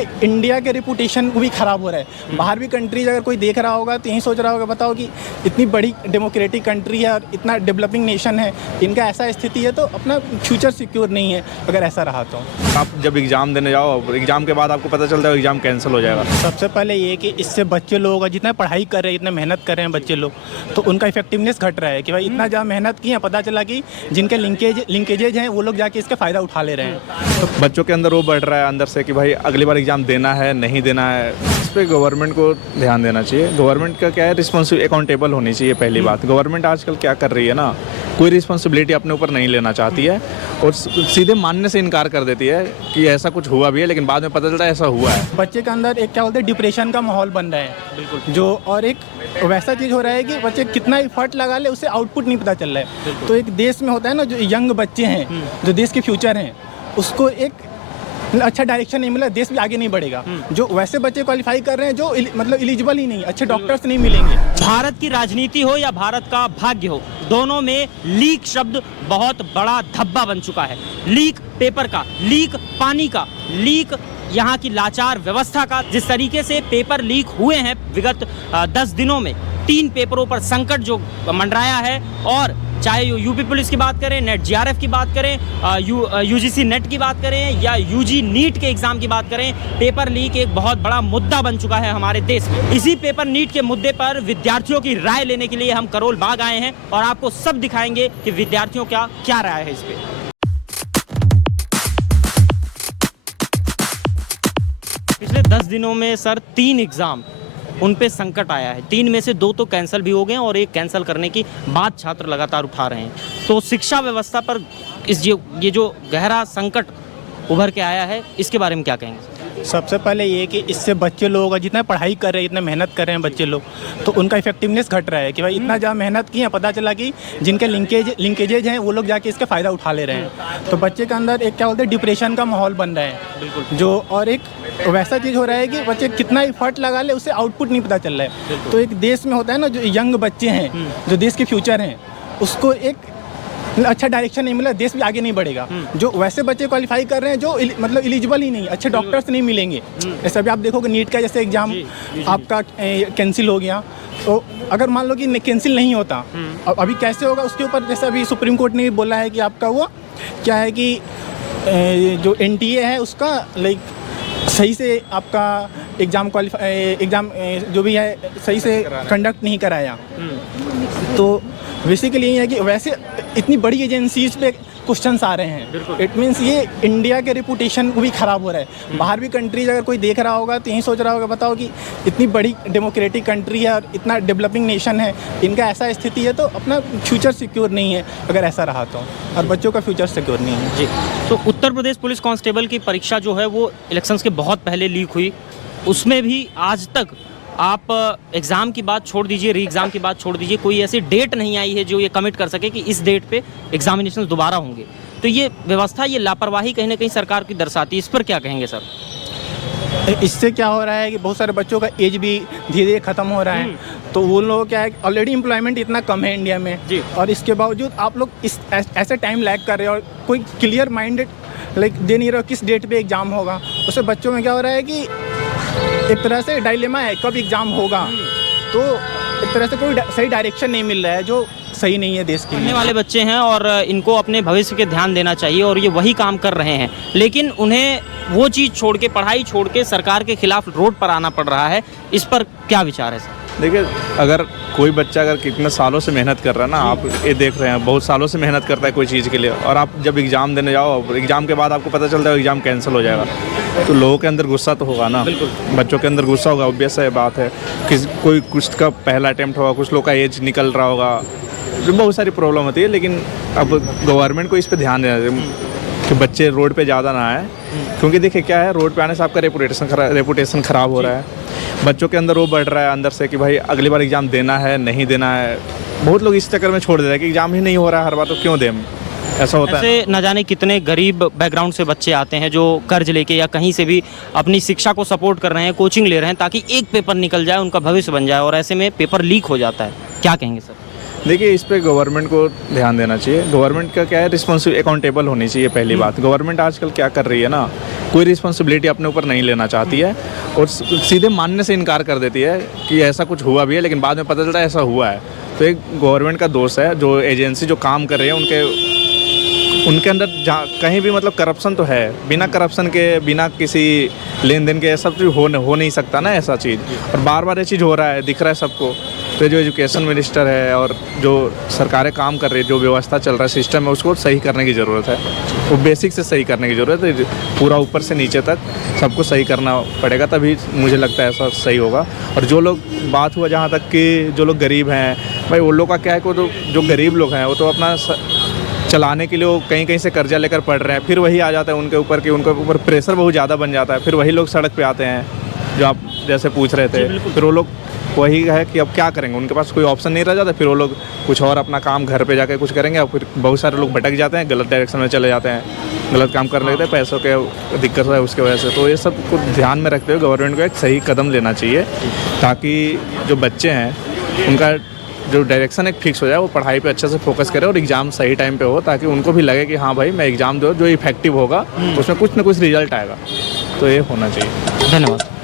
ये इंडिया के रेपुटेशन को भी ख़राब हो रहा है। बाहर भी कंट्रीज अगर कोई देख रहा होगा तो यही सोच रहा होगा, बताओ कि इतनी बड़ी डेमोक्रेटिक कंट्री है और इतना डेवलपिंग नेशन है, इनका ऐसा स्थिति है तो अपना फ्यूचर सिक्योर नहीं है अगर ऐसा रहा तो। आप जब एग्ज़ाम देने जाओ, एग्ज़ाम के बाद आपको पता चलता है एग्ज़ाम कैंसिल हो जाएगा। सबसे पहले ये कि इससे बच्चे लोग जितना पढ़ाई कर रहे हैं, इतना मेहनत कर रहे हैं बच्चे लोग, तो उनका इफेक्टिवनेस घट रहा है कि भाई इतना ज़्यादा मेहनत की है, पता चला कि जिनके लिंकेजेज हैं वो लोग जाके इसका फ़ायदा उठा ले रहे हैं। तो बच्चों के अंदर वो बढ़ रहा है अंदर से कि भाई अगली बार एग्ज़ाम देना है नहीं देना है। इस पर गवर्नमेंट को ध्यान देना चाहिए। गवर्नमेंट का क्या है, रिस्पॉन्सिबिलिटी अकाउंटेबल होनी चाहिए। पहली बात, गवर्नमेंट आजकल क्या कर रही है ना, कोई रिस्पॉन्सिबिलिटी अपने ऊपर नहीं लेना चाहती है और सीधे मानने से इनकार कर देती है कि ऐसा कुछ हुआ भी है, लेकिन बाद में पता चलता है ऐसा हुआ है। बच्चे के अंदर एक क्या बोलते हैं डिप्रेशन का माहौल बन रहा है, बिल्कुल जो, और एक वैसा चीज़ हो रहा है कि बच्चे कितना एफर्ट लगा ले उससे आउटपुट नहीं पता चल रहा है। तो एक देश में होता है ना, जो यंग बच्चे हैं जो देश के फ्यूचर हैं, उसको एक अच्छा डायरेक्शन नहीं मिला, देश भी आगे नहीं बढ़ेगा। जो वैसे बच्चे क्वालिफाई कर रहे हैं जो मतलब एलिजिबल ही नहीं, अच्छे डॉक्टर्स नहीं मिलेंगे। भारत की राजनीति हो या भारत का भाग्य हो, दोनों में लीक शब्द बहुत बड़ा धब्बा बन चुका है। लीक पेपर का, लीक पानी का, लीक यहाँ की लाचार व्यवस्था का। जिस तरीके से पेपर लीक हुए हैं विगत 10 दिनों में, 3 पेपरों पर संकट जो मंडराया है, और चाहे यूपी पुलिस की बात करें, नेट जीआरएफ की बात करें, यूजीसी नेट की बात करें या यूजी नीट के एग्जाम की बात करें, पेपर लीक एक बहुत बड़ा मुद्दा बन चुका है हमारे देश में। इसी पेपर नीट के मुद्दे पर विद्यार्थियों की राय लेने के लिए हम करोल बाग आए हैं और आपको सब दिखाएंगे कि विद्यार्थियों का क्या राय है इस पे। पिछले 10 दिनों में सर 3 एग्जाम, उन पे संकट आया है। 3 में से 2 तो कैंसिल भी हो गए और 1 कैंसिल करने की बात छात्र लगातार उठा रहे हैं। तो शिक्षा व्यवस्था पर ये जो गहरा संकट उभर के आया है, इसके बारे में क्या कहेंगे? सबसे पहले ये कि इससे बच्चे लोग जितना पढ़ाई कर रहे हैं, इतना मेहनत कर रहे हैं बच्चे लोग, तो उनका इफेक्टिवनेस घट रहा है कि भाई इतना ज़्यादा मेहनत की है, पता चला कि जिनके लिंकेजेज हैं वो लोग जाके इसका फ़ायदा उठा ले रहे हैं। तो बच्चे के अंदर एक क्या बोलते हैं डिप्रेशन का माहौल बन रहा है, बिल्कुल जो, और एक वैसा चीज़ हो रहा है कि बच्चे कितना एफर्ट लगा ले उससे आउटपुट नहीं पता चल रहा है। तो एक देश में होता है ना, जो यंग बच्चे हैं जो देश के फ्यूचर हैं, उसको एक अच्छा डायरेक्शन नहीं मिला, देश भी आगे नहीं बढ़ेगा। जो वैसे बच्चे क्वालिफाई कर रहे हैं जो मतलब एलिजिबल ही नहीं, अच्छे डॉक्टर्स नहीं मिलेंगे। जैसे अभी आप देखोगे नीट का जैसे एग्जाम आपका कैंसिल हो गया, तो अगर मान लो कि कैंसिल नहीं होता, अभी कैसे होगा उसके ऊपर, जैसे अभी सुप्रीम कोर्ट ने भी बोला है कि आपका वो क्या है कि जो NTA है उसका सही से आपका एग्ज़ाम जो भी है सही से कंडक्ट नहीं कराया। तो बेसिकली ये है कि वैसे इतनी बड़ी एजेंसीज पे क्वेश्चंस आ रहे हैं, इट मीन्स ये इंडिया के रेपुटेशन को भी ख़राब हो रहा है। बाहर भी कंट्रीज अगर कोई देख रहा होगा तो यही सोच रहा होगा, बताओ कि इतनी बड़ी डेमोक्रेटिक कंट्री है और इतना डेवलपिंग नेशन है, इनका ऐसा स्थिति है तो अपना फ्यूचर सिक्योर नहीं है अगर ऐसा रहा तो, और बच्चों का फ्यूचर सिक्योर नहीं है। जी, तो उत्तर प्रदेश पुलिस कांस्टेबल की परीक्षा जो है वो इलेक्शंस के बहुत पहले लीक हुई, उसमें भी आज तक आप एग्ज़ाम की बात छोड़ दीजिए, री एग्ज़ाम की बात छोड़ दीजिए, कोई ऐसी डेट नहीं आई है जो ये कमिट कर सके कि इस डेट पे एग्जामिनेशन दोबारा होंगे। तो ये व्यवस्था, ये लापरवाही कहीं ना कहीं सरकार की दर्शाती है। इस पर क्या कहेंगे सर? इससे क्या हो रहा है कि बहुत सारे बच्चों का एज भी धीरे धीरे ख़त्म हो रहा है। तो वो लोग क्या है, ऑलरेडी एम्प्लॉयमेंट इतना कम है इंडिया में, और इसके बावजूद आप लोग इस ऐसे टाइम लैग कर रहे हो और कोई क्लियर माइंडेड दे नहीं रहे हो किस डेट पे एग्ज़ाम होगा। उससे बच्चों में क्या हो रहा है कि एक तरह से डायलेमा है कब एग्ज़ाम होगा, तो एक तरह से कोई सही डायरेक्शन नहीं मिल रहा है, जो सही नहीं है देश के लिए। पढ़ने वाले बच्चे हैं और इनको अपने भविष्य के ध्यान देना चाहिए और ये वही काम कर रहे हैं, लेकिन उन्हें वो चीज़ छोड़ के, पढ़ाई छोड़ के सरकार के खिलाफ रोड पर आना पड़ रहा है। इस पर क्या विचार है सर? देखिए, अगर कोई बच्चा अगर कितने सालों से मेहनत कर रहा है ना, आप ये देख रहे हैं बहुत सालों से मेहनत करता है कोई चीज़ के लिए, और आप जब एग्ज़ाम देने जाओ, एग्ज़ाम के बाद आपको पता चलता है एग्ज़ाम कैंसिल हो जाएगा, तो लोगों के अंदर गुस्सा तो होगा ना, बच्चों के अंदर गुस्सा होगा, ऑब्वियस है बात है। कोई कुछ का पहला अटैम्प्ट होगा, कुछ लोग का एज निकल रहा होगा, बहुत सारी प्रॉब्लम होती है। लेकिन अब गवर्नमेंट को इस पर ध्यान देना चाहिए कि बच्चे रोड पे ज़्यादा ना आए, क्योंकि देखिए क्या है, रोड पे आने से आपका रेपुटेशन ख़राब हो रहा है। बच्चों के अंदर वो बढ़ रहा है अंदर से कि भाई अगली बार एग्ज़ाम देना है नहीं देना है। बहुत लोग इस चक्कर में छोड़ दे रहे हैं कि एग्ज़ाम ही नहीं हो रहा है हर बार, तो क्यों दें, ऐसा होता है। ऐसे न जाने कितने गरीब बैकग्राउंड से बच्चे आते हैं जो कर्ज लेके या कहीं से भी अपनी शिक्षा को सपोर्ट कर रहे हैं, कोचिंग ले रहे हैं ताकि एक पेपर निकल जाए, उनका भविष्य बन जाए, और ऐसे में पेपर लीक हो जाता है। क्या कहेंगे सर? देखिए इस पे गवर्नमेंट को ध्यान देना चाहिए। गवर्नमेंट का क्या है, रिस्पॉन्सिबल अकाउंटेबल होनी चाहिए पहली बात। गवर्नमेंट आजकल क्या कर रही है ना, कोई रिस्पॉन्सिबिलिटी अपने ऊपर नहीं लेना चाहती है और सीधे मानने से इनकार कर देती है कि ऐसा कुछ हुआ भी है, लेकिन बाद में पता चलता है ऐसा हुआ है। तो एक गवर्नमेंट का दोष है, जो एजेंसी जो काम कर रही है उनके अंदर जहाँ कहीं भी मतलब करप्शन तो है। बिना करप्शन के, बिना किसी लेन देन के ये सब चीज़ हो नहीं सकता ना ऐसा चीज़। और बार बार ये चीज़ हो रहा है, दिख रहा है सबको। तो जो एजुकेशन मिनिस्टर है और जो सरकारें काम कर रही है, जो व्यवस्था चल रहा है, सिस्टम है, उसको सही करने की ज़रूरत है। वो बेसिक से सही करने की ज़रूरत है, पूरा ऊपर से नीचे तक सबको सही करना पड़ेगा, तभी मुझे लगता है ऐसा सही होगा। और जो लोग बात हुआ जहाँ तक कि जो लोग गरीब हैं, भाई वो लोग का क्या है कि जो गरीब लोग हैं वो तो अपना चलाने के लिए वो कहीं कहीं से कर्जा लेकर पढ़ रहे हैं, फिर वही आ जाता है उनके ऊपर कि उनके ऊपर प्रेशर बहुत ज़्यादा बन जाता है। फिर वही लोग सड़क पे आते हैं, जो आप जैसे पूछ रहे थे। फिर वो लोग वही है कि अब क्या करेंगे, उनके पास कोई ऑप्शन नहीं रह जाता। फिर वो लोग कुछ और अपना काम घर पे जाकर कुछ करेंगे, और फिर बहुत सारे लोग भटक जाते हैं, गलत डायरेक्शन में चले जाते हैं, गलत काम करने लगते हैं, पैसों के दिक्कत है उसके वजह से। तो ये सब को ध्यान में रखते हुए गवर्नमेंट को एक सही कदम लेना चाहिए, ताकि जो बच्चे हैं उनका जो डायरेक्शन एक फिक्स हो जाए, वो पढ़ाई पे अच्छे से फोकस करे और एग्ज़ाम सही टाइम पे हो, ताकि उनको भी लगे कि हाँ भाई मैं एग्ज़ाम दो जो इफेक्टिव होगा, उसमें कुछ ना कुछ रिजल्ट आएगा। तो ये होना चाहिए। धन्यवाद।